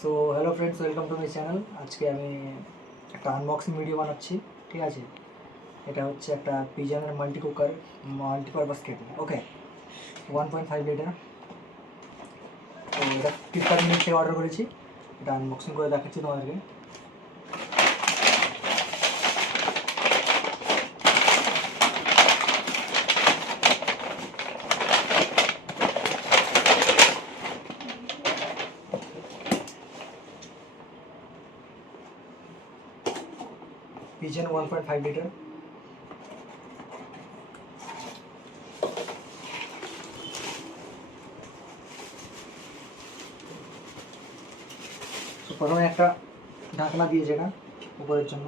So hello friends, welcome to my channel. আজকে আমি একটা আনবক্সিং ভিডিও বানাচ্ছি, ঠিক আছে। এটা হচ্ছে একটা পিজনের মাল্টিপারপাস কেটল, ওকে। 1.5 লিটার। তো এটা ফ্লিপকার্ট থেকে অর্ডার করেছি। এটা আনবক্সিং করে দেখাচ্ছি তোমাদেরকে। Pigeon 1.5 লিটার। প্রথমে একটা ঢাকনা দিয়েছে এটা উপরের জন্য,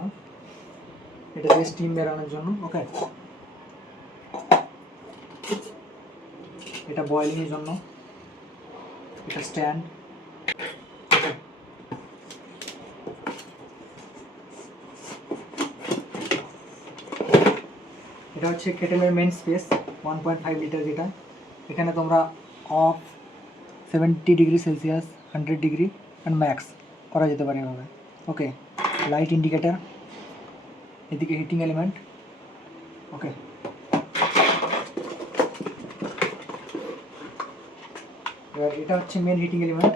এটা দিয়ে স্টিম বেরোনোর জন্য, ওকে। এটা বয়েলিংয়ের জন্য, এটা স্ট্যান্ড। এটা হচ্ছে কেটেলের মেন স্পেস 1.5 লিটার, যেটা এখানে তোমরা অফ 70 degree Celsius, 100 degree and max করা যেতে পারে এভাবে, ওকে। লাইট ইন্ডিকেটার, এদিকে হিটিং এলিমেন্ট, ওকে। এবার এটা হচ্ছে মেন হিটিং এলিমেন্ট,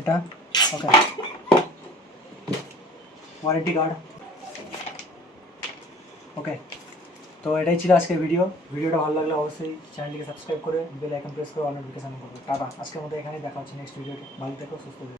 এটা, ওকে। ওয়ারেন্টি কার্ড, ওকে। তো এটাই ছিল আজকের ভিডিওটা ভালো লাগলে অবশ্যই চ্যানেলটিকে সাবস্ক্রাইব করে বেল আইকন প্রেস করে অল নোটিফিকেশন করবে। টাটা, আজকের মতো এখানেই দেখা হচ্ছে নেক্সট ভিডিওতে। ভালো থেকো, সুস্থ থেকো।